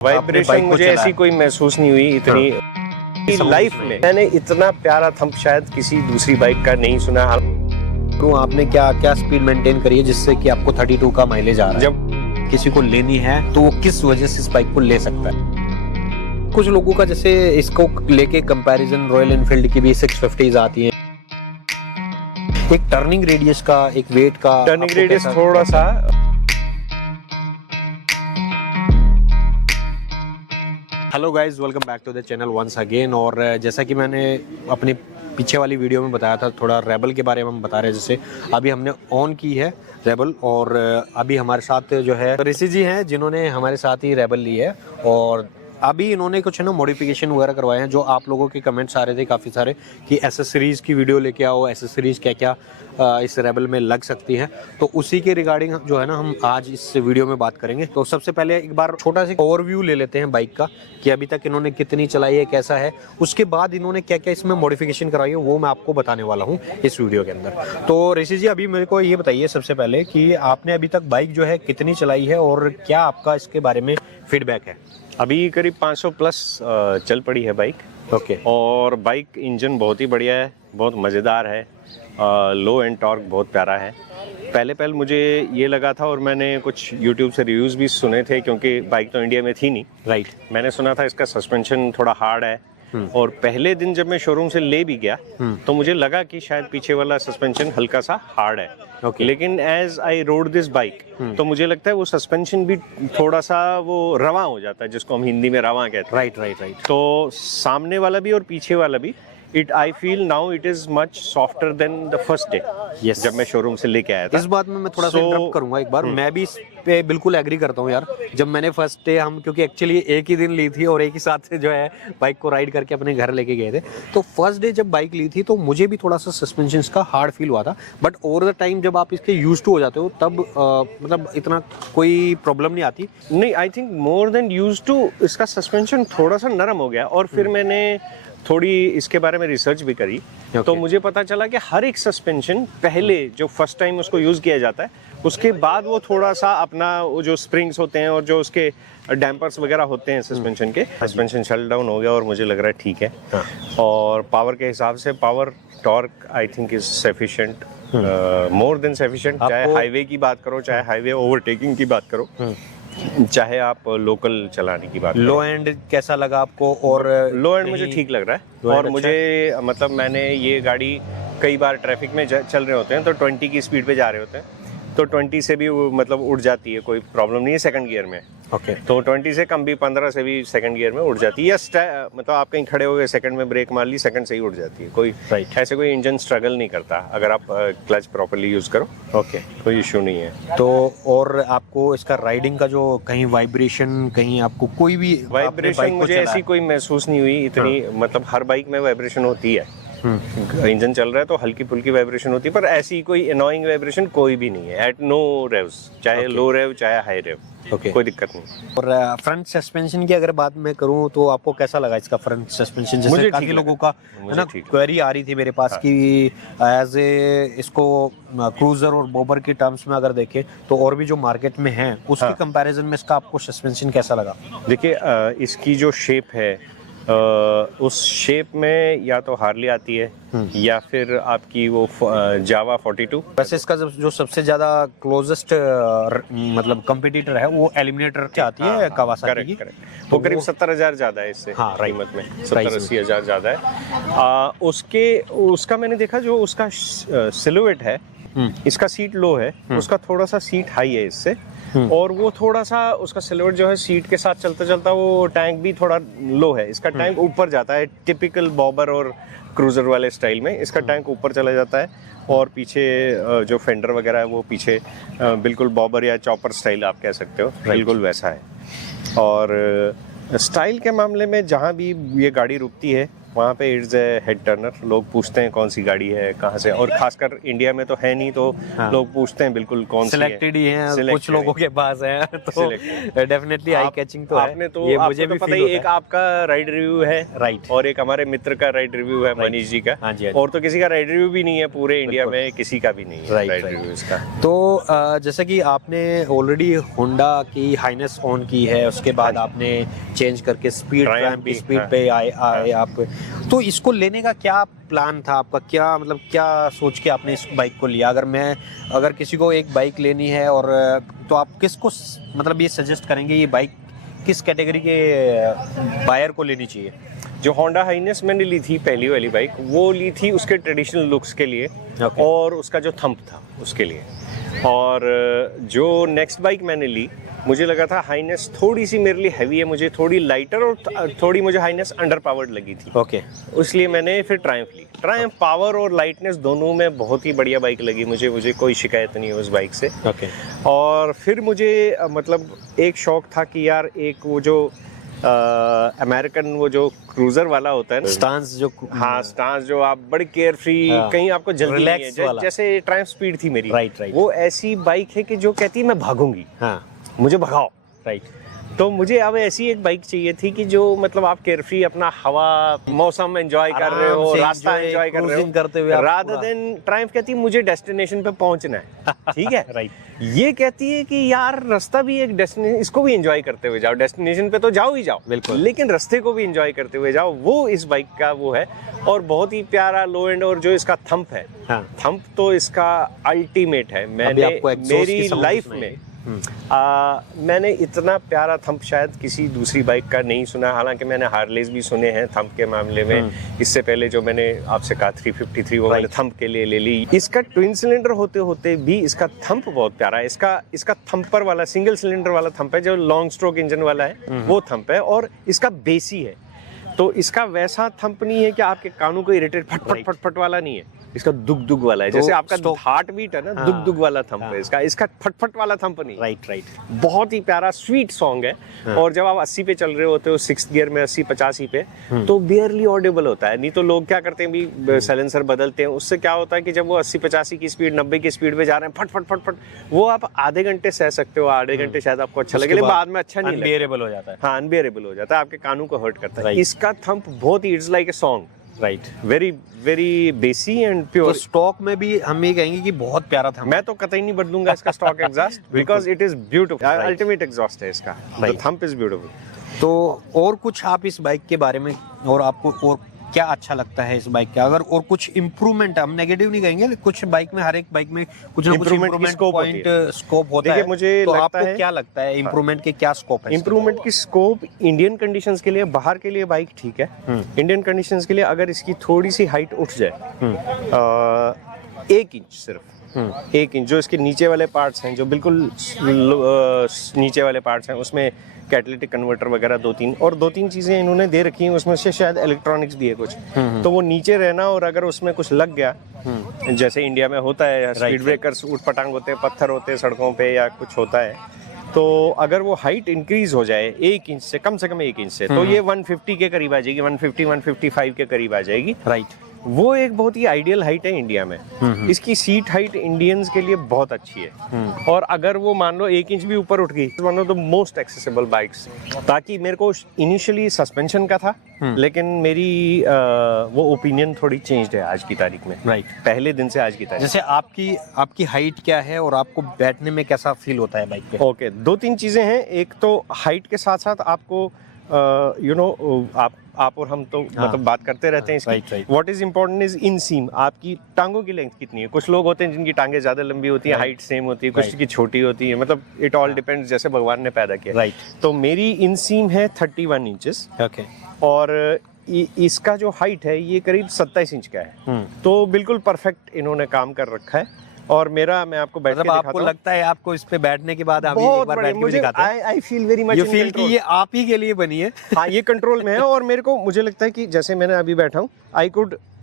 Vibration मुझे ऐसी कोई महसूस नहीं हुई इतनी लाइफ में। मैंने इतना प्यारा थंप शायद किसी दूसरी बाइक का नहीं सुना। तो आपने क्या क्या स्पीड मेंटेन करी है जिससे कि आपको 32 का माइलेज आ रहा है? जब किसी को लेनी है तो वो किस वजह से इस बाइक को ले सकता है? कुछ लोगों का जैसे इसको लेके कंपैरिजन रॉयल एनफील्ड की भी 650s आती हैं। एक टर्निंग रेडियस का, एक वेट का, टर्निंग रेडियस थोड़ा सा। Hello guys, welcome back to the channel once again. और जैसा कि मैंने अपनी पीछे वाली वीडियो में बताया था, थोड़ा रेबल के बारे में हम बता रहे हैं। जैसे अभी हमने ऑन की है रेबल, और अभी हमारे साथ जो है ऋषि जी हैं जिन्होंने हमारे साथ ही रेबल ली है। और अभी इन्होंने कुछ है ना मॉडिफिकेशन वगैरह करवाए हैं, जो आप लोगों के कमेंट्स आ रहे थे काफ़ी सारे कि एसेसरीज़ की वीडियो लेके आओ, एसेसरीज़ क्या क्या इस रेबल में लग सकती है। तो उसी के रिगार्डिंग जो है ना हम आज इस वीडियो में बात करेंगे। तो सबसे पहले एक बार छोटा सा ओवरव्यू ले लेते हैं बाइक का कि अभी तक इन्होंने कितनी चलाई है, कैसा है, उसके बाद इन्होंने क्या क्या इसमें मॉडिफिकेशन कराई है वो मैं आपको बताने वाला हूँ इस वीडियो के अंदर। तो ऋषि जी, अभी मेरे को ये बताइए सबसे पहले कि आपने अभी तक बाइक जो है कितनी चलाई है और क्या आपका इसके बारे में फीडबैक है? अभी करीब 500 प्लस चल पड़ी है बाइक। ओके। और बाइक इंजन बहुत ही बढ़िया है, बहुत मज़ेदार है। लो एंड टॉर्क बहुत प्यारा है। पहले मुझे ये लगा था, और मैंने कुछ YouTube से रिव्यूज़ भी सुने थे, क्योंकि बाइक तो इंडिया में थी नहीं। राइट। मैंने सुना था इसका सस्पेंशन थोड़ा हार्ड है। और पहले दिन जब मैं शोरूम से ले भी गया तो मुझे लगा कि शायद पीछे वाला सस्पेंशन हल्का सा हार्ड है। लेकिन as I rode this bike तो मुझे लगता है वो सस्पेंशन भी थोड़ा सा वो रवां हो जाता है, जिसको हम हिंदी में रवां कहते हैं। राइट। तो सामने वाला भी और पीछे वाला भी, I feel now it is much softer then the first day. Yes. जब मैं शोरूम से लेके आया था। इस बात में मैं थोड़ा सा इंटरप्ट करूंगा एक बार। मैं भी इस पे बिल्कुल एग्री करता हूँ यार। जब मैंने फर्स्ट डे, हम क्योंकि एक्चुअली एक ही दिन ली थी और एक ही साथ से जो है बाइक को राइड करके अपने घर लेके गए थे, तो फर्स्ट डे जब बाइक ली थी तो मुझे भी थोड़ा सा सस्पेंशन का हार्ड फील हुआ था। बट ओवर द टाइम जब आप इसके यूज्ड टू हो जाते हो तब मतलब इतना कोई प्रॉब्लम नहीं आती। नहीं, I think more than used to इसका सस्पेंशन थोड़ा सा नरम हो गया। और फिर मैंने थोड़ी इसके बारे में रिसर्च भी करी। तो मुझे पता चला कि हर एक सस्पेंशन पहले जो फर्स्ट टाइम उसको यूज़ किया जाता है, उसके बाद वो थोड़ा सा अपना वो जो स्प्रिंग्स होते हैं और जो उसके डैम्पर्स वगैरह होते हैं सस्पेंशन के, सस्पेंशन शट डाउन हो गया और मुझे लग रहा है ठीक है। और पावर के हिसाब से power torque I think is sufficient, more than sufficient. चाहे हाईवे की बात करो, चाहे हाईवे ओवरटेकिंग की बात करो, चाहे आप लोकल चलाने की बात करो। लो एंड कैसा लगा आपको? और लो एंड मुझे ठीक लग रहा है। और मुझे मतलब मैंने ये गाड़ी कई बार ट्रैफिक में चल रहे होते हैं तो 20 की स्पीड पे जा रहे होते हैं, तो 20 से भी वो मतलब उड़ जाती है, कोई प्रॉब्लम नहीं है सेकंड गियर में। ओके। तो 20 से कम भी, 15 से भी सेकंड गियर में उड़ जाती है। या मतलब आप कहीं खड़े हो गए, सेकंड में ब्रेक मार ली, सेकंड से ही उड़ जाती है। कोई ऐसे कोई इंजन स्ट्रगल नहीं करता अगर आप क्लच प्रॉपर्ली यूज करो। ओके, कोई इशू नहीं है। तो और आपको इसका राइडिंग का जो कहीं वाइब्रेशन, कहीं आपको कोई भी वाइब्रेशन मुझे ऐसी कोई महसूस नहीं हुई इतनी। मतलब हर बाइक में वाइब्रेशन होती है, इंजन चल रहा है तो हल्की फुल्की वाइब्रेशन होती है, पर ऐसी कोई अनोइंग वाइब्रेशन कोई भी नहीं है एट नो रेव्स, चाहे लो रेव चाहे हाई रेव। कोई दिक्कत नहीं। और फ्रंट सस्पेंशन की अगर बात मैं करूं तो आपको कैसा लगा इसका फ्रंट सस्पेंशन? जैसे काफी लोगों का है ना क्वेरी आ रही थी मेरे पास कि एज ए इसको क्रूजर और बॉबर की टर्म्स में अगर देखें तो और भी जो मार्केट में है उसके कंपैरिजन में इसका आपको सस्पेंशन कैसा लगा? देखिए, इसकी जो शेप है, उस शेप में या तो हार्ली आती है या फिर आपकी वो जावा 42। वैसे इसका जो सबसे ज्यादा क्लोजेस्ट मतलब कंपटीटर है वो एलिमिनेटर से आती है कावासाकी की। वो करीब 70,000 ज्यादा है इससे। हाँ, कीमत में 70-80 हज़ार ज्यादा है। उसका मैंने देखा जो उसका सिलुएट है, इसका सीट लो है, उसका थोड़ा सा सीट हाई है इससे। और वो थोड़ा सा उसका सिलुएट जो है सीट के साथ चलता चलता वो टैंक भी थोड़ा लो है। इसका टैंक ऊपर जाता है, टिपिकल बॉबर और क्रूजर वाले स्टाइल में इसका टैंक ऊपर चला जाता है। और पीछे जो फेंडर वगैरह है वो पीछे बिल्कुल बॉबर या चॉपर स्टाइल आप कह सकते हो, बिल्कुल वैसा है। और स्टाइल के मामले में जहाँ भी ये गाड़ी रुकती है वहाँ पे इट्स ए हेड टर्नर। लोग पूछते हैं कौन सी गाड़ी है, कहाँ से, और खासकर इंडिया में तो है नहीं, तो हाँ। लोग पूछते हैं बिल्कुल कौन सी है। सिलेक्टेड ही हैं, कुछ Selected लोगों है। के पास है, तो Selected। डेफिनेटली आई कैचिंग तो है। आपने तो ये आपको मुझे तो भी पता फील ही, होता एक है। आपका राइड रिव्यू है, राइट। और एक हमारे मित्र का राइड रिव्यू है, मनीष जी का। हाँ जी, हाँ जी। और तो किसी का राइड रिव्यू भी नहीं है पूरे इंडिया बिल्कुल। में, किसी का भी नहीं है राइट, राइड राइट। रिव्यू इसका। तो जैसे कि आपने ऑलरेडी होंडा की हाइनेस ऑन की है, उसके बाद हाँ आपने चेंज करके स्पीड Triumph ट्रायम्फ की की, स्पीड हाँ। पे आए आप। तो इसको लेने का क्या प्लान था आपका, क्या मतलब क्या सोच के आपने इस बाइक को लिया? अगर किसी को एक बाइक लेनी है, और तो आप किसको मतलब ये सजेस्ट करेंगे, ये बाइक किस कैटेगरी के बायर को लेनी चाहिए? जो होंडा हाइनेस मैंने ली थी पहली वाली बाइक, वो ली थी उसके ट्रेडिशनल लुक्स के लिए, Okay. और उसका जो थंप था उसके लिए। और जो नेक्स्ट बाइक मैंने ली, मुझे लगा था हाइनेस थोड़ी सी मेरे लिए हैवी है, मुझे थोड़ी लाइटर, और थोड़ी मुझे हाइनेस अंडर पावर्ड लगी थी। ओके। इसलिए मैंने फिर ट्रायम्फ ली। ट्रायम्फ पावर और लाइटनेस दोनों में बहुत ही बढ़िया बाइक लगी मुझे कोई शिकायत नहीं है उस बाइक से। ओके। और फिर मुझे मतलब एक शौक था कि यार एक वो जो अमेरिकन वो जो क्रूजर वाला होता है ना, स्टांस जो, हाँ स्टांस, जो आप बड़े केयर फ्री, हाँ, कहीं आपको जल्दी नहीं relax है, वाला। जैसे ट्रायम्फ स्पीड थी मेरी, राइट, राइट। वो ऐसी बाइक है कि जो कहती है मैं भागूंगी, हाँ, मुझे भगाओ। राइट। तो मुझे अब ऐसी एक बाइक चाहिए थी कि जो मतलब आप केयरफ्री अपना हवा मौसम एंजॉय कर रहे हो, आराम से रास्ता enjoy, एंजॉय कर रहे cruising करते हुए हो, आप रादर पूरा- देन ट्रायम्फ कहती है मुझे डेस्टिनेशन पे पहुंचना है। ठीक है, राइट। ये कहती है कि यार रास्ता भी एक डेस्टिनेशन, इसको भी एंजॉय करते हुए जाओ, डेस्टिनेशन पे तो जाओ ही जाओ बिल्कुल। लेकिन रास्ते को भी एंजॉय करते हुए जाओ। वो इस बाइक का वो है, और बहुत ही प्यारा लो एंड, और जो इसका थंप है, हाँ। थंप तो इसका अल्टीमेट है। अभी मैंने आपको exhaust की मेरी sound लाइफ सुनाई। में मैंने इतना प्यारा थंप शायद किसी दूसरी बाइक का नहीं सुना। हालांकि मैंने हार्लेज भी सुने हैं थंप के मामले में, इससे पहले जो मैंने आपसे कहा 353 वो मैंने थंप के लिए ले ली। इसका ट्विन सिलेंडर होते होते भी इसका थंप बहुत प्यारा है। इसका थंपर वाला सिंगल सिलेंडर वाला थंप है, जो लॉन्ग स्ट्रोक इंजन वाला है वो थंप है, और इसका बेसी है। तो इसका वैसा थंप नहीं है कि आपके कानों को इरिटेट फट फट फट फट वाला नहीं है, इसका दुग दुग वाला है। तो जैसे आपका स्टॉक- हार्ट बीट है ना, हाँ, दुग दुग वाला थंप हाँ। है इसका फटफट वाला थंप नहीं। Right, right. बहुत ही प्यारा स्वीट सॉन्ग है। हाँ। और जब आप 80 पे चल रहे होते हो, 6th गियर में 80-85 पे, तो बियरली ऑडिबल होता है। नहीं तो लोग क्या करते हैं भी साइलेंसर बदलते हैं, उससे क्या होता है कि जब वो 80-85 की स्पीड 90 की स्पीड पे जा रहे हैं, फट फट फट फट, वो आप आधे घंटे सह सकते हो, आधे घंटे शायद आपको अच्छा लगे, लेकिन बाद में अच्छा नहीं लगता। अनबियरेबल हो जाता है। हाँ, अनबियरेबल हो जाता है, आपके कानों को हर्ट करता है। Right. इसका थंप बहुत ही, it's like a song, right. Very very bassy and too pure. Stock में भी हम ये कहेंगे कि बहुत प्यारा था। मैं तो कतई नहीं बदलूंगा इसका stock exhaust, because it is beautiful. Right. Ultimate exhaust है इसका, the Right. Thump is beautiful. तो और कुछ आप इस बाइक के बारे में, और आपको और क्या अच्छा लगता है इस बाइक का? अगर और कुछ इम्प्रूवमेंट, हम नेगेटिव नहीं कहेंगे, कुछ बाइक में, हर एक बाइक में कुछ ना कुछ Improvement की इम्प्रूवमेंट scope होती पॉइंट स्कोप होता देखिए, है। मुझे तो लगता आपको है- क्या लगता है इम्प्रूवमेंट के क्या स्कोप है? इम्प्रूवमेंट की स्कोप इंडियन कंडीशंस के लिए, बाहर के लिए बाइक ठीक है। इंडियन कंडीशंस के लिए अगर इसकी थोड़ी सी हाइट उठ जाए, 1 इंच सिर्फ, 1 इंच, जो इसके नीचे वाले पार्ट्स हैं, जो बिल्कुल नीचे वाले पार्ट्स हैं, उसमें कैटलिटिक कन्वर्टर वगैरह 2-3 चीजें इन्होंने दे रखी हैं, उसमें से शायद इलेक्ट्रॉनिक्स भी है कुछ, तो वो नीचे रहना, और अगर उसमें कुछ लग गया, जैसे इंडिया में होता है, स्पीड ब्रेकर्स उठ पटांग होते हैं, पत्थर होते हैं सड़कों पे या कुछ होता है, तो अगर वो हाइट इंक्रीज हो जाए 1 इंच से, कम 1 इंच से, तो ये 150 के करीब आ जाएगी, 150-155 के करीब आ जाएगी। राइट। वो एक बहुत ही आइडियल हाइट है इंडिया में। इसकी सीट हाइट इंडियंस के लिए बहुत अच्छी है, और अगर वो मान लो 1 इंच भी ऊपर उठ गई, तो मान लो तो मोस्ट एक्सेसिबल बाइक्स। ताकि मेरे को इनिशियली सस्पेंशन का था, लेकिन मेरी वो ओपिनियन थोड़ी चेंज्ड है आज की तारीख में, राइट। पहले दिन से आज की तारीख। जैसे आपकी हाइट क्या है, और आपको बैठने में कैसा फील होता है बाइक पे? ओके, 2-3 चीजें हैं। एक तो हाइट के साथ साथ आपको आप और हम तो मतलब बात करते रहते हैं इसकी। right. What is important is in seam, आपकी टांगों की लेंथ कितनी है। कुछ लोग होते हैं जिनकी टांगे ज्यादा लंबी होती है, हाइट सेम होती है, कुछ की छोटी होती है, मतलब इट ऑल डिपेंड्स जैसे भगवान ने पैदा किया। राइट। तो मेरी इन सीम है 31 इंचेस, ओके। और इसका जो हाइट है ये करीब 27 इंच का है। तो बिल्कुल परफेक्ट इन्होंने काम कर रखा है। और मैं आपको बैठ के मतलब दिखाता आपको हूं। लगता है, आपको इस पे बैठने के बाद हम एक बहुत बार बड़े, बैठ के भी मुझे दिखाते हैं, I feel very much you feel कि ये आप ही के लिए बनी है। हाँ, ये कंट्रोल में है, और मुझे लगता है कि जैसे मैंने अभी बैठा हूँ,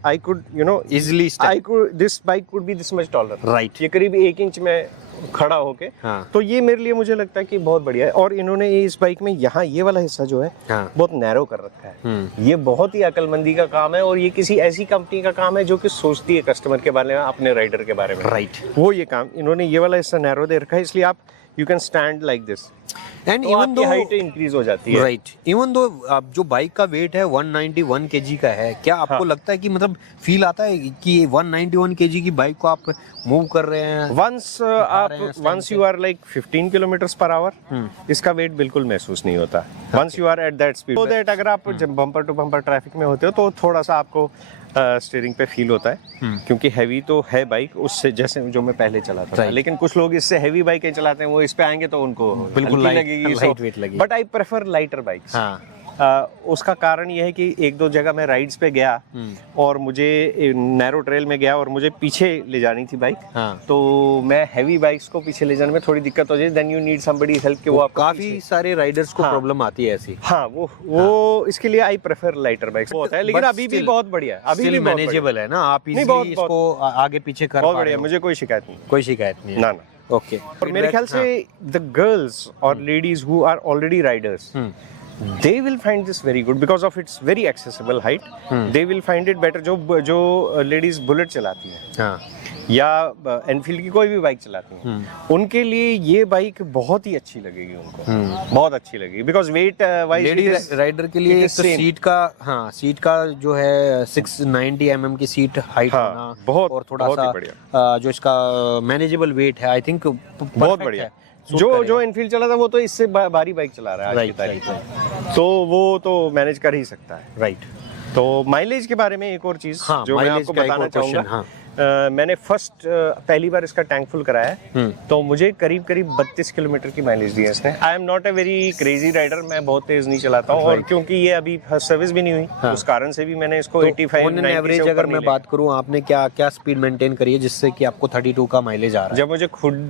I could, you know, Easily step. this bike could be this much taller. Right. ये करीब 1 इंच में खड़ा होके, हाँ. तो ये मेरे लिए मुझे लगता है कि बहुत बढ़िया है। और इन्होंने इस बाइक में यहाँ ये वाला हिस्सा जो है हाँ. बहुत नैरो कर रखा है। ये बहुत ही अक्लमंदी का काम है और ये किसी ऐसी कंपनी का काम है जो कि सोचती है कस्टमर के बारे में, अपने राइडर के बारे में। Right. वो ये काम इन्होंने ये वाला हिस्सा नैरो दे रखा है, इसलिए आप you can stand like this, and तो इवन आपकी दो हाइट इंक्रीज हो जाती है। राइट, इवन दो आप जो बाइक का वेट है 191 केजी का है, क्या आपको हाँ. लगता है कि मतलब फील आता है कि 191 केजी की बाइक को आप मूव कर रहे हैं? Once you are like 15 kilometre per hour, इसका वेट बिल्कुल महसूस नहीं होता। Once you are at that speed, तो दैट अगर आप जब बम्पर टू बम्पर ट्रैफिक में होते हो तो थोड़ा सा आपको स्टीयरिंग पे फील होता है, क्योंकि हैवी तो है बाइक उससे, जैसे जो मैं पहले चलाता था। Right. लेकिन कुछ लोग इससे हैवी बाइकें चलाते हैं, वो इस पे आएंगे तो उनको बिल्कुल हल्की light- लगेगी, light weight लगेगी। But I prefer lighter bikes. हाँ. उसका कारण ये है कि एक दो जगह मैं राइड्स पे गया और मुझे नैरो ट्रेल में गया और मुझे पीछे ले जानी थी बाइक, हाँ. तो मैं हैवी बाइक्स को पीछे ले जाने में थोड़ी दिक्कत हो जाए, then you need somebody help कि वो आपको काफी सारे राइडर्स को हाँ. प्रॉब्लम आती है ऐसी। हाँ, वो इसके लिए आई प्रेफर लाइटर बाइक्स होता है, लेकिन But अभी भी still- बहुत बढ़िया है, अभी भी बहुत बढ़िया। मैनेजेबल है ना, आप नहीं, बहुत- इजीली इसको आगे पीछे कर बहुत पा रहे बढ़िया, हो, मुझे कोई शिकायत नहीं, कोई शिकायत नहीं है। ना ना। ओके, और मेरे ख्याल से द गर्ल्स और ladies who are already riders, they will find this very good because of its very accessible height. They will find it better। जो लेडीज बुलेट चलाती हैं हाँ. या एनफील्ड की कोई भी बाइक चलाती हैं, उनके लिए ये बाइक बहुत ही अच्छी लगेगी उनको, बहुत अच्छी लगेगी, because weight wise lady rider के लिए एक तो सीट का, हाँ, सीट का जो है 690 mm की सीट हाइट हाँ, होना, बहुत- और थोड़ा बहुत ही सा बढ़िया। जो इसका मैनेजेबल वेट है, आई थिंक बहुत बढ़िया। जो एनफील्ड चला था वो तो इससे भारी बाइक चला रहा है आज की तारीख में, तो वो तो मैनेज कर ही सकता है। राइट। तो माइलेज के बारे में एक और चीज हाँ, जो मैं mileage आपको का एक बताना और question, चाहूंगा, हाँ. मैंने पहली बार इसका टैंक फुल कराया है, तो मुझे करीब 32 किलोमीटर की माइलेज दी है इसने। I am not a very crazy rider, मैं बहुत तेज नहीं चलाता हूँ, और क्योंकि ये अभी सर्विस भी नहीं हुई, हाँ. उस कारण से भी मैंने इसको तो 85 90 एवरेज से अगर ऊपर मैं बात करूं, आपने क्या क्या स्पीड मेंटेन करी है जिससे कि आपको 32 का माइलेज आ रहा है? जब मुझे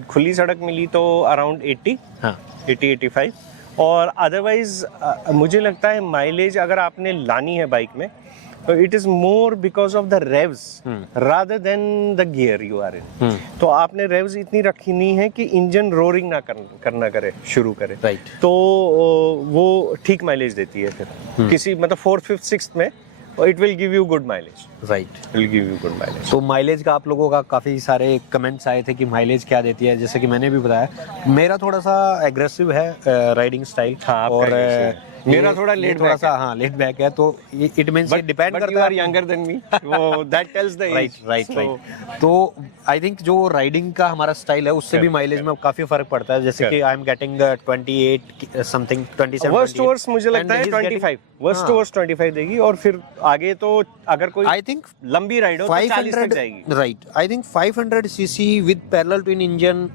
खुली सड़क मिली तो अराउंड 80, हाँ. 80-85, और अदरवाइज मुझे लगता है माइलेज अगर आपने लानी है बाइक में, तो it is more because of the revs rather than the gear you are in. तो आपने रेव्स इतनी रखी नहीं है कि इंजन रोरिंग ना करना करे, शुरू करे, राइट। तो वो ठीक माइलेज देती है फिर किसी मतलब 4th 5th 6th में, it will give you good mileage, right, will give you good mileage. तो माइलेज का आप लोगों का काफ़ी सारे कमेंट्स आए थे कि माइलेज क्या देती है, जैसे कि मैंने भी बताया मेरा थोड़ा सा एग्रेसिव है राइडिंग स्टाइल, हाँ, आपका और aggressive है। मेरा थोड़ा लेट थोड़ा सा हाँ लेट बैक है, तो इट मींस ये डिपेंड करता है यंगर देन मी, वो that tells the right right right. तो आई थिंक जो राइडिंग का हमारा स्टाइल है उससे भी माइलेज में काफी फर्क पड़ता है, जैसे कि I am getting 28 something 27 worst towards मुझे लगता है 25, वर्स्ट टूवर्स 25 देगी, और फिर आगे तो अगर कोई आई थिंक लंबी राइड हो तो 40 तक जाएगी। Right, I think 500 CC with parallel twin engine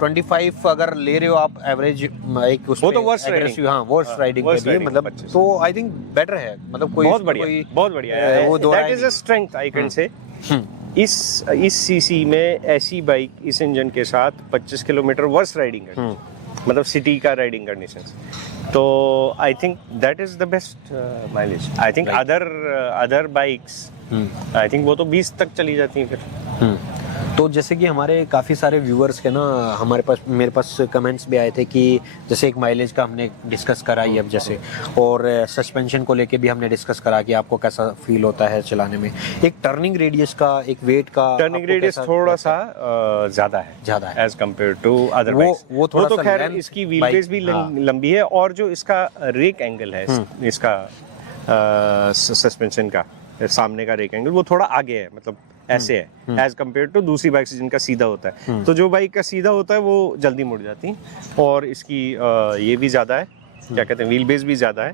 25 अगर ले रहे हो आप एवरेज, एक वो तो worst riding, हाँ वर्स्ट राइडिंग के लिए, मतलब तो आई थिंक बेटर है, मतलब कोई बहुत बढ़िया है, वो that is a strength I can say. इस सीसी में ऐसी बाइक इस इंजन के साथ 25 किलोमीटर वर्स्ट राइडिंग है, मतलब सिटी का राइडिंग कंडीशंस, तो I think that is the best mileage. I think other bikes I think वो तो 20 तक चली जाती हैं फिर। तो जैसे कि हमारे काफ़ी सारे व्यूअर्स के ना हमारे पास मेरे पास कमेंट्स भी आए थे कि जैसे एक माइलेज का हमने डिस्कस करा ही अब जैसे, और सस्पेंशन को लेके भी हमने डिस्कस करा कि आपको कैसा फील होता है चलाने में, एक टर्निंग रेडियस का, एक वेट का, टर्निंग रेडियस थोड़ा सा ज़्यादा है as compared to other bikes. वो थोड़ा तो सा खैर इसकी व्हील बेस भी लंबी है, और जो इसका रेक एंगल है इसका सस्पेंशन का सामने का रेक एंगल वो थोड़ा आगे है, मतलब ऐसे है एज कम्पेयर टू दूसरी बाइक से जिनका सीधा होता है। तो जो बाइक का सीधा होता है वो जल्दी मुड़ जाती है, और इसकी ये भी ज़्यादा है, क्या कहते हैं, व्हील बेस भी ज़्यादा है,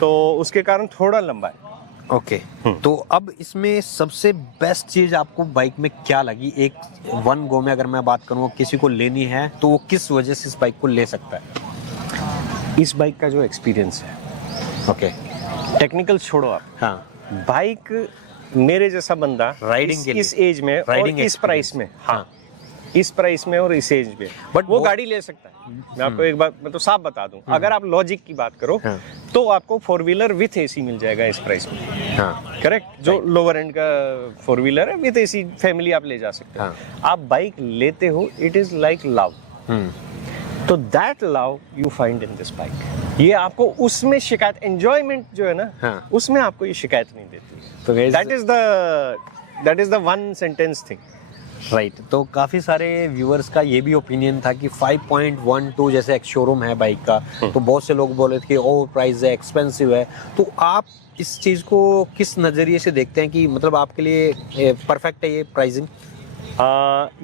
तो उसके कारण थोड़ा लंबा है। ओके, तो अब इसमें सबसे बेस्ट चीज़ आपको बाइक में क्या लगी? एक वन गो में अगर मैं बात करूँ, किसी को लेनी है तो वो किस वजह से इस बाइक को ले सकता है? इस बाइक का जो एक्सपीरियंस है, ओके, टेक्निकल छोड़ो आप, हाँ, बाइक मेरे जैसा बंदा राइडिंग के लिए, इस एज में और इस प्राइस में, हाँ, इस प्राइस में और इस एज में, बट वो गाड़ी ले सकता है। मैं आपको एक बात मैं तो साफ बता दूं, अगर आप लॉजिक की बात करो तो आपको 4 व्हीलर विथ एसी मिल जाएगा इस प्राइस में। हाँ करेक्ट, जो लोअर एंड का 4 व्हीलर है विद एसी फैमिली आप ले जा सकते हो। हाँ। आप बाइक लेते हो, इट इज लाइक लव, तो that love you find in this bike. ये आपको उसमें शिकायत, एंजॉयमेंट जो है ना, हाँ। उसमें आपको ये शिकायत नहीं देती। तो guys, that is the one sentence thing. Right तो काफ़ी सारे व्यूअर्स का ये भी ओपिनियन था कि 5.12 जैसे एक शोरूम है बाइक का, तो बहुत से लोग बोले थे कि ओवर प्राइस है, एक्सपेंसिव है। तो आप इस चीज़ को किस नज़रिए से देखते हैं कि मतलब आपके लिए परफेक्ट है ये प्राइसिंग?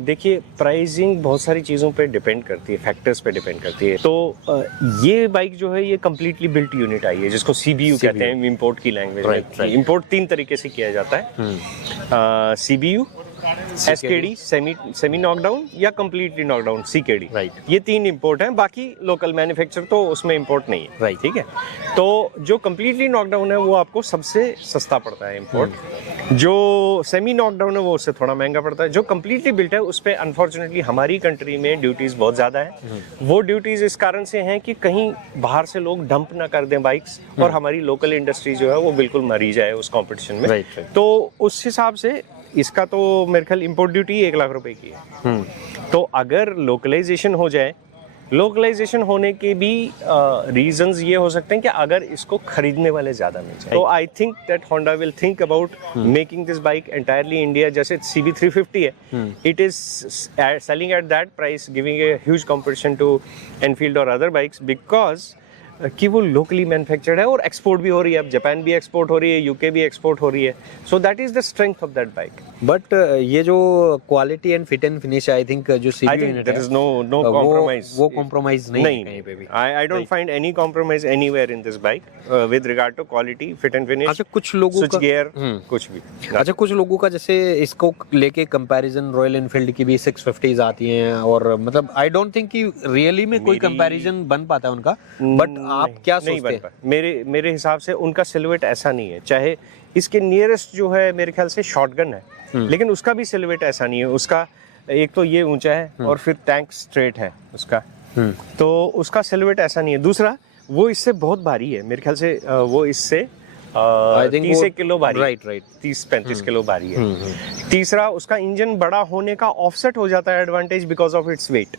देखिए, प्राइसिंग बहुत सारी चीज़ों पे डिपेंड करती है, फैक्टर्स पे डिपेंड करती है। तो ये बाइक जो है ये कम्प्लीटली बिल्ट यूनिट आई है, जिसको CBU कहते हैं इंपोर्ट की लैंग्वेज में। इंपोर्ट 3 तरीके से किया जाता है, CBU, SKD सेमी नॉकडाउन या कंप्लीटली नॉकडाउन CKD। राइट, ये 3 इंपोर्ट हैं, बाकी लोकल मैन्युफैक्चर तो उसमें इंपोर्ट नहीं है। राइट, ठीक है। तो जो कंप्लीटली नॉकडाउन है वो आपको सबसे सस्ता पड़ता है इंपोर्ट। जो सेमी नॉकडाउन है वो उससे थोड़ा महंगा पड़ता है। जो कंप्लीटली बिल्ट है उस पर अनफॉर्चुनेटली हमारी कंट्री में ड्यूटीज बहुत ज़्यादा है। वो ड्यूटीज इस कारण से हैं कि कहीं बाहर से लोग डंप ना कर दें बाइक्स, और हमारी लोकल इंडस्ट्री जो है वो बिल्कुल मरी जाए उस कॉम्पिटिशन में। राइट। तो उस हिसाब से इसका तो मेरे ख्याल इंपोर्ट ड्यूटी 1 लाख रुपए की है। तो अगर लोकलाइजेशन हो जाए, लोकलाइजेशन होने के भी रीजंस ये हो सकते हैं कि अगर इसको खरीदने वाले ज्यादा मिल जाए, तो I think that Honda will think about making this bike entirely India. जैसे CB350 है, it is selling at that price, giving a huge competition to Enfield और अदर बाइक्स, बिकॉज कि वो लोकली मैन्युफैक्चर्ड है और एक्सपोर्ट भी हो रही है। अब जापान भी एक्सपोर्ट हो रही है, UK भी एक्सपोर्ट हो रही है। So that is the strength of that bike. But ये जो quality and fit and finish I think जो I CBU think unit there है is no compromise. वो compromise नहीं है कहीं पे भी। I don't find any compromise anywhere in this bike with regard to quality, fit and finish. अच्छा, कुछ लोगों switch का gear, कुछ भी। अच्छा, कुछ लोगों का जैसे इसको लेके कंपैरिजन रॉयल एनफील्ड की भी 650s आती हैं, और मतलब आई डोंट थिंक कि रियली में कोई कंपैरिजन बन पाता है उनका। बट आप क्या सोचते हैं? मेरे हिसाब से उनका सिलुएट ऐसा नहीं है। चाहे इसके नियरेस्ट जो है मेरे ख्याल से शॉटगन है, लेकिन उसका भी सिलुएट ऐसा नहीं है। उसका एक तो ये ऊंचा है और फिर टैंक स्ट्रेट है उसका, तो उसका सिलुएट ऐसा नहीं है। दूसरा, वो इससे बहुत भारी है मेरे ख्याल से, वो इससे 30 किलो भारी, राइट 30-35 किलो भारी है। तीसरा, उसका इंजन बड़ा होने का ऑफसेट हो जाता है advantage because of its weight.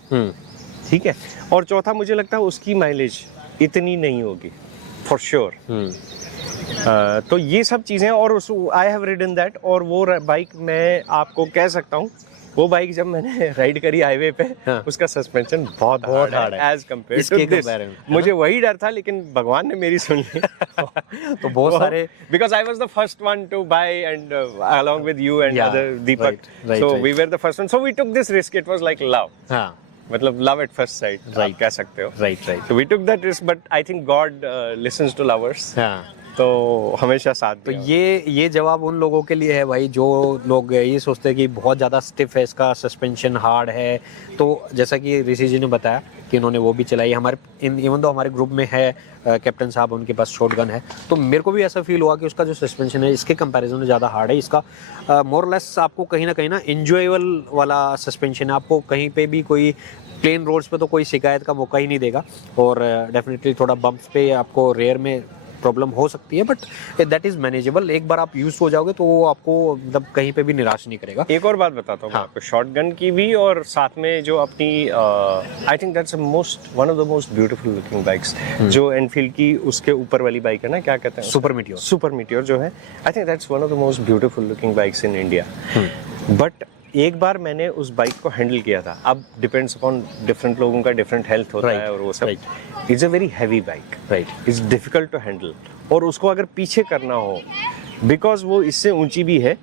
ठीक है। और चौथा, मुझे लगता है उसकी माइलेज इतनी नहीं होगी फॉर श्योर। तो ये सब चीजें, और उस आई हैव रिडन दैट, और वो बाइक मैं आपको कह सकता हूँ, वो बाइक जब मैंने राइड करी हाईवे पे, उसका सस्पेंशन बहुत हार्ड है एज कंपेयर टू दिस। मुझे वही डर था, लेकिन भगवान ने मेरी सुन ली। तो बहुत सारे, because I was the first one to buy and along with you and other Deepak, so we were the first one, so we took this risk. It was like love, मतलब लव एट फर्स्ट साइट आप कह सकते हो। Right so we took that risk, but I think God listens to lovers, तो हमेशा साथ। तो ये जवाब उन लोगों के लिए है भाई जो लोग ये सोचते हैं कि बहुत ज़्यादा स्टिफ है, इसका सस्पेंशन हार्ड है। तो जैसा कि ऋषि जी ने बताया कि इन्होंने वो भी चलाई, हमारे इवन तो हमारे ग्रुप में है कैप्टन साहब, उनके पास शॉटगन है, तो मेरे को भी ऐसा फील हुआ कि उसका जो सस्पेंशन है इसके कंपैरिजन में ज़्यादा हार्ड है। इसका मोर लेस आपको कहीं ना इंजॉयबल वाला सस्पेंशन है, आपको कहीं पे भी कोई प्लेन रोड्स पे तो कोई शिकायत का मौका ही नहीं देगा, और डेफिनेटली थोड़ा बम्प्स पे आपको रेयर में प्रॉब्लम हो सकती है, बट दैट इज मैनेजेबल। एक बार आप यूज हो जाओगे तो वो आपको मतलब कहीं पे भी निराश नहीं करेगा। एक और बात बताता हूँ आपको शॉटगन की भी, और साथ में जो अपनी I think that's one of the most beautiful looking bikes जो एनफील्ड की उसके ऊपर वाली बाइक है ना, क्या कहते हैं, सुपर मीटियोर जो है, I think that's one of the most beautiful looking bikes in India. But एक बार मैंने उस बाइक को हैंडल किया था, अब डिपेंड्स अपॉन डिफरेंट लोगों का डिफरेंट हेल्थ होता है और वो सब। It's a very heavy bike, it's difficult to handle, और उसको अगर पीछे करना हो, बिकॉज वो इससे ऊंची भी है,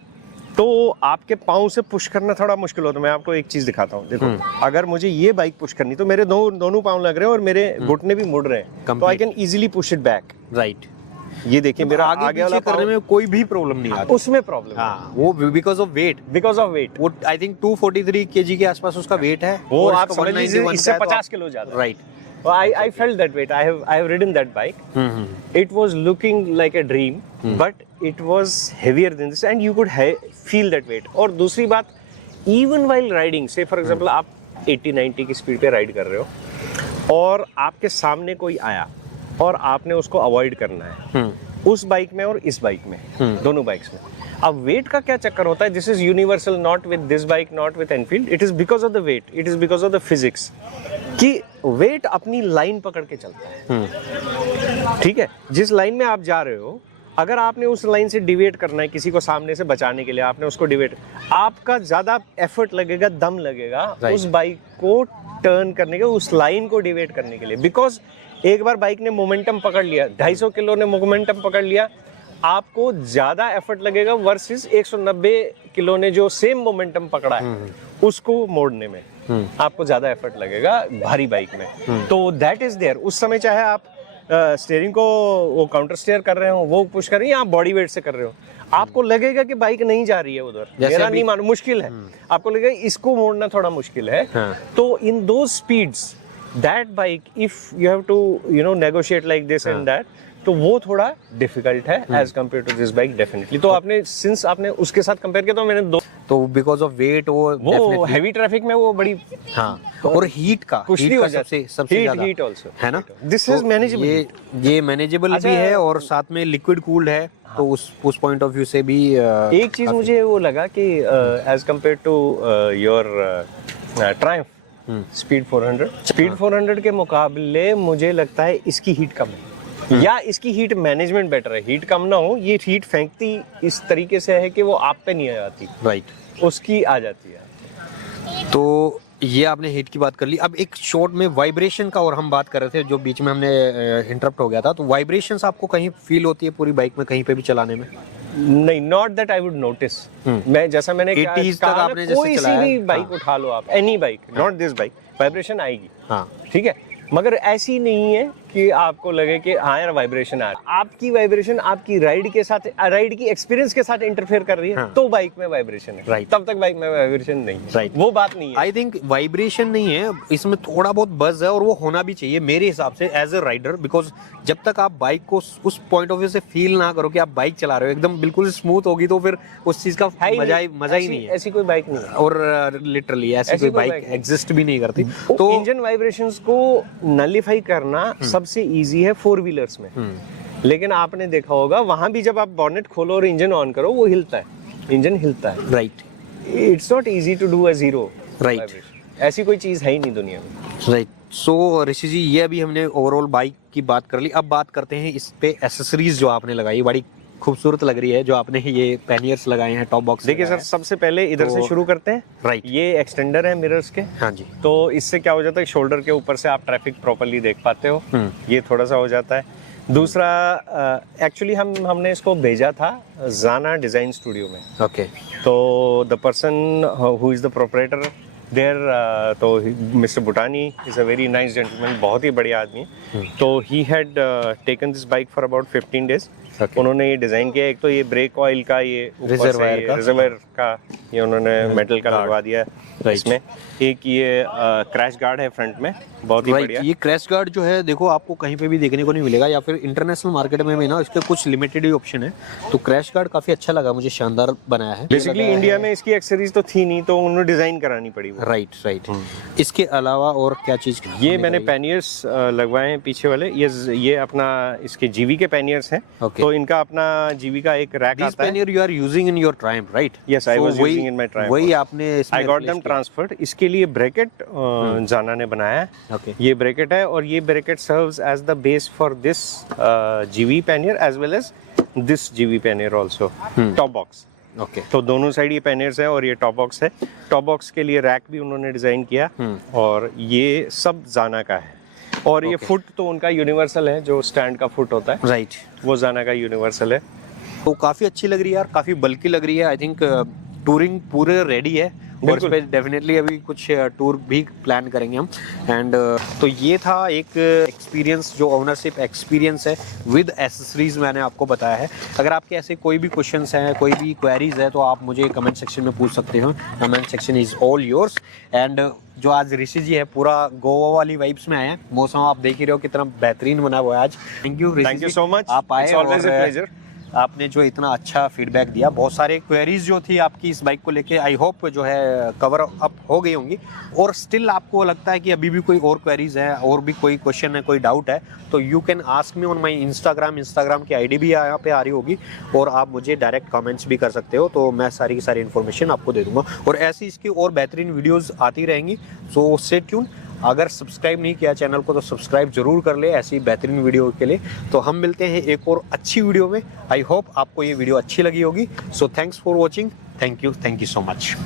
तो आपके पाँव से पुश करना थोड़ा मुश्किल होता है। मैं आपको एक चीज दिखाता हूँ, देखो अगर मुझे ये बाइक पुश करनी तो मेरे दोनों पाँव लग रहे हैं और मेरे घुटने भी मुड़ रहे हैं, तो I can easily push it back. Right, ये देखिए मेरा आगे वाला करने में कोई भी प्रॉब्लम नहीं आती, उसमें प्रॉब्लम। हाँ, वो बिकॉज ऑफ वेट वो आई थिंक 243 kg के आसपास उसका वेट है, वो आप समझ लीजिए इससे 50 किलो ज्यादा। Right, I felt that weight. I have ridden that bike. It was looking like a dream, but it was heavier than this, and you could feel that weight. और दूसरी बात, even while riding, say for example आप 80-90 की speed पे ride कर रहे हो और आपके सामने कोई आया और आपने उसको अवॉइड करना है, उस बाइक में और इस बाइक में, दोनों बाइक्स में। अब वेट का क्या चक्कर होता है, this is universal, not with this bike, not with Enfield, it is because of the weight, it is because of the physics, कि वेट अपनी लाइन पकड़ के चलता है। ठीक है, जिस लाइन में आप जा रहे हो, अगर आपने उस लाइन से डिवेट करना है किसी को सामने से बचाने के लिए, आपने उसको डिवेट, आपका ज्यादा एफर्ट लगेगा, दम लगेगा उस बाइक को टर्न करने के, उस लाइन को डिवेट करने के लिए। बिकॉज एक बार बाइक ने मोमेंटम पकड़ लिया, 250 किलो ने मोमेंटम पकड़ लिया, आपको ज्यादा एफर्ट लगेगा वर्सेस 190 किलो ने जो सेम मोमेंटम पकड़ा है उसको मोड़ने में आपको ज्यादा एफर्ट लगेगा भारी बाइक में। तो दैट इज देयर। उस समय चाहे आप स्टीयरिंग को वो काउंटर स्टीयर कर रहे हो, वो पुश कर रही है, आप बॉडी वेट से कर रहे हो, आपको लगेगा कि बाइक नहीं जा रही है उधर, मेरा नहीं मानो, मुश्किल है, आपको लगेगा इसको मोड़ना थोड़ा मुश्किल है। तो इन दो speeds that bike, if you have to negotiate like this and that, तो वो थोड़ा डिफिकल्ट है as compared to this bike definitely. तो आपने सिंस आपने उसके साथ कंपेयर किया, तो मैंने दो, तो बिकॉज ऑफ वेट वो हेवी ट्रैफिक में वो बड़ी, हाँ, और हीट का सबसे ज्यादा हीट आल्सो है ना। दिस इज मैनेजेबल, ये मैनेजेबल भी है और साथ में लिक्विड कूल्ड है। तो उस पॉइंट ऑफ व्यू से भी एक चीज मुझे वो लगा कि as compared to your Triumph speed 400 के मुकाबले मुझे लगता है इसकी हीट कम है, या इसकी हीट मैनेजमेंट बेटर है। हीट कम ना हो, ये हीट फेंकती इस तरीके से है कि वो आप पे नहीं आ जाती, राइट, उसकी आ जाती है। तो ये आपने हीट की बात कर ली। अब एक शॉर्ट में वाइब्रेशन का और हम बात कर रहे थे, जो बीच में हमने इंटरप्ट हो गया था। तो वाइब्रेशंस आपको कहीं फील होती है पूरी बाइक में, कहीं पे भी चलाने में? नहीं, not that I would notice. मैं जैसा मैंने 80s तक आपने जैसे कोई सी भी बाइक उठा लो आप, any bike, not this bike, vibration आएगी, हाँ, ठीक है, मगर ऐसी नहीं है कि आपको लगे कि हाँ यार वाइब्रेशन आ रहा है। आपकी वाइब्रेशन आपकी राइड के साथ, राइड की एक्सपीरियंस के साथ इंटरफेयर कर रही है, हाँ, तो बाइक में वाइब्रेशन है, राइट, तब तक बाइक में वाइब्रेशन नहीं है, राइट, वो बात नहीं है। आई थिंक वाइब्रेशन नहीं है इसमें, थोड़ा बहुत बज है, और वो होना भी चाहिए मेरे हिसाब से एज अ राइडर। बिकॉज जब तक आप बाइक को उस पॉइंट ऑफ व्यू से फील ना करो कि आप बाइक चला रहे हो, एकदम बिल्कुल स्मूथ होगी, तो फिर उस चीज का मजा ही नहीं है। ऐसी कोई बाइक नहीं है, और लिटरली ऐसी कोई बाइक एग्जिस्ट भी नहीं करती। तो इंजन वाइब्रेशंस को नलिफाई करना सबसे इजी है 4 व्हीलर्स में। लेकिन आपने देखा होगा वहां भी जब आप बॉनेट खोलो और इंजन ऑन करो, वो हिलता है, इंजन हिलता है, right. It's not easy to do a zero, right, ऐसी कोई चीज है ही नहीं दुनिया में, राइट। सो ऋषि जी, ये अभी हमने ओवरऑल बाइक की बात कर ली। अब बात करते हैं इस पे एसेसरीज जो आपने लगाई, बड़ी खूबसूरत लग रही है जो आपने ये पैनियर्स लगाए हैं, टॉप बॉक्स। देखिए सर, सबसे पहले इधर से शुरू करते हैं। राइट, ये एक्सटेंडर है मिरर्स के। हाँ जी। तो इससे क्या हो जाता है, शोल्डर के ऊपर से आप ट्रैफिक प्रॉपर्ली देख पाते हो, ये थोड़ा सा हो जाता है। दूसरा, एक्चुअली हमने इसको भेजा था जाना डिजाइन स्टूडियो में। ओके। तो the person who is the proprietor there, तो mister Butani is a very nice gentleman, बहुत ही बढ़िया आदमी। तो he had taken this bike for about 15 days। उन्होंने ये डिजाइन किया। एक तो ये ब्रेक ऑयल का, ये रिजर्वायर का ये उन्होंने मेटल का लगवा दिया इसमें। एक ये क्रैश गार्ड है फ्रंट में, बहुत ही बढ़िया। ये क्रैश गार्ड जो है, देखो आपको कहीं पे भी देखने को नहीं मिलेगा, या फिर इंटरनेशनल मार्केट में भी ना इसके कुछ लिमिटेड ही ऑप्शन है। तो क्रैश गार्ड काफी अच्छा लगा मुझे, शानदार बनाया है। बेसिकली इंडिया में इसकी एक्सेसरीज तो थी नहीं, तो उन्होंने डिजाइन करानी पड़ी। Right, right. इसके अलावा और क्या चीज? ये मैंने पैनियर्स लगवाए हैं पीछे वाले, ये अपना इसके जीवी के पैनियर्स हैं। तो इनका अपना जीवी का एक रैक आता है। Pannier you are using in your Triumph, right? Yes, I was using in my Triumph. वही आपने आई गॉट देम ट्रांसफर्ड। इसके लिए ब्रैकेट जाना ने बनाया है। ओके। ये ब्रैकेट है, और ये bracket serves as the base for this GV pannier as well as this GV pannier also, top box. Okay. तो दोनों साइड ये पैनियर्स है और ये टॉप बॉक्स है। टॉप बॉक्स के लिए रैक भी उन्होंने डिजाइन किया, और ये सब जाना का है। और ये फुट तो उनका यूनिवर्सल है, जो स्टैंड का फुट होता है, राइट, वो जाना का यूनिवर्सल है। तो काफी अच्छी लग रही है यार, काफी बल्की लग रही है। आई थिंक टूरिंग पूरे रेडी है, और इस पे डेफिनेटली अभी कुछ टूर भी प्लान करेंगे हम। एंड तो ये था एक एक्सपीरियंस, जो ओनरशिप एक्सपीरियंस है विद एसेसरीज, मैंने आपको बताया है। अगर आपके ऐसे कोई भी क्वेश्चंस हैं, कोई भी क्वेरीज है, तो आप मुझे कमेंट सेक्शन में पूछ सकते हो। Comment section is all yours. And जो आज ऋषि जी है, पूरा गोवा वाली वाइब्स में आए हैं। मौसम आप देख ही रहे हो कितना बेहतरीन बना हुआ है आज। थैंक यू सो मच, आप आए। आपने जो इतना अच्छा फीडबैक दिया। बहुत सारे क्वेरीज जो थी आपकी इस बाइक को लेके आई होप जो है कवर अप हो गई होंगी, और स्टिल आपको लगता है कि अभी भी कोई और क्वेरीज है और भी कोई क्वेश्चन है, कोई डाउट है, तो you can ask me on my Instagram की आईडी भी यहाँ पे आ रही होगी, और आप मुझे डायरेक्ट कमेंट्स भी कर सकते हो, तो मैं सारी की सारी इन्फॉर्मेशन आपको दे दूंगा। और ऐसी इसकी और बेहतरीन वीडियोज़ आती रहेंगी, सो स्टे ट्यून। अगर सब्सक्राइब नहीं किया चैनल को तो सब्सक्राइब जरूर कर ले ऐसी बेहतरीन वीडियो के लिए। तो हम मिलते हैं एक और अच्छी वीडियो में। आई होप आपको ये वीडियो अच्छी लगी होगी। So thanks for watching. Thank you so much.